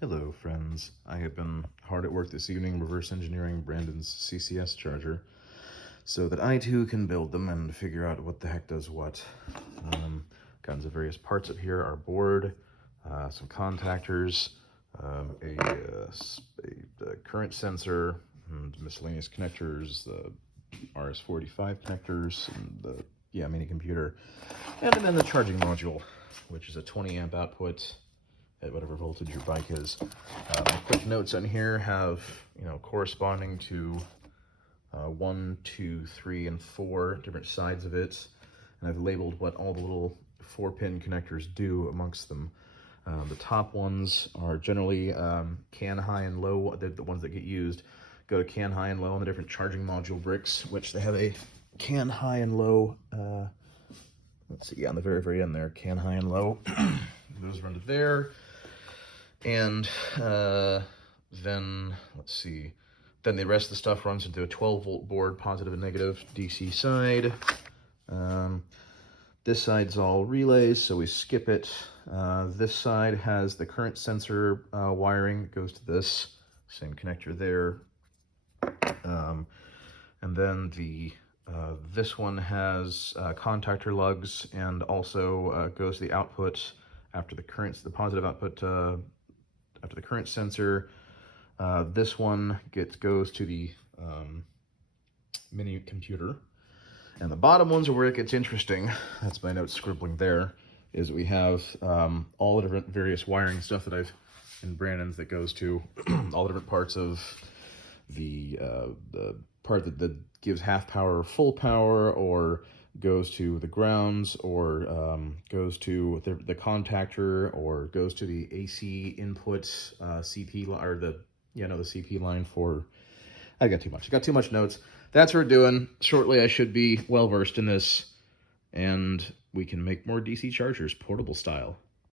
Hello friends, I have been hard at work this evening reverse engineering Brandon's CCS charger so that I too can build them and figure out what the heck does what. Kinds of various parts up here, our board, some contactors, a current sensor, and miscellaneous connectors, the RS-45 connectors, and the mini computer, and then the charging module, which is a 20 amp output at whatever voltage your bike is. My quick notes on here have, corresponding to 1, 2, 3, and 4 different sides of it, and I've labeled what all the little 4-pin connectors do amongst them. The top ones are generally CAN high and low. The ones that get used go to CAN high and low on the different charging module bricks, which they have a CAN high and low. Let's see, on the very end there, CAN high and low. Those run to there. And then, let's see, then the rest of the stuff runs into a 12-volt board, positive and negative DC side. This side's all relays, so we skip it. This side has the current sensor wiring that goes to this, same connector there. And then this one has contactor lugs and also goes to the output after the positive output after the current sensor. This one goes to the mini computer. And the bottom ones are where it gets interesting. That's my note scribbling there, is we have all the different various wiring stuff that I've in Brandon's that goes to all the different parts of the part that gives half power or full power, or goes to the grounds, or goes to the contactor, or goes to the AC input CP line, or the CP line for. I got too much notes. That's what we're doing. Shortly, I should be well versed in this, and we can make more DC chargers portable style.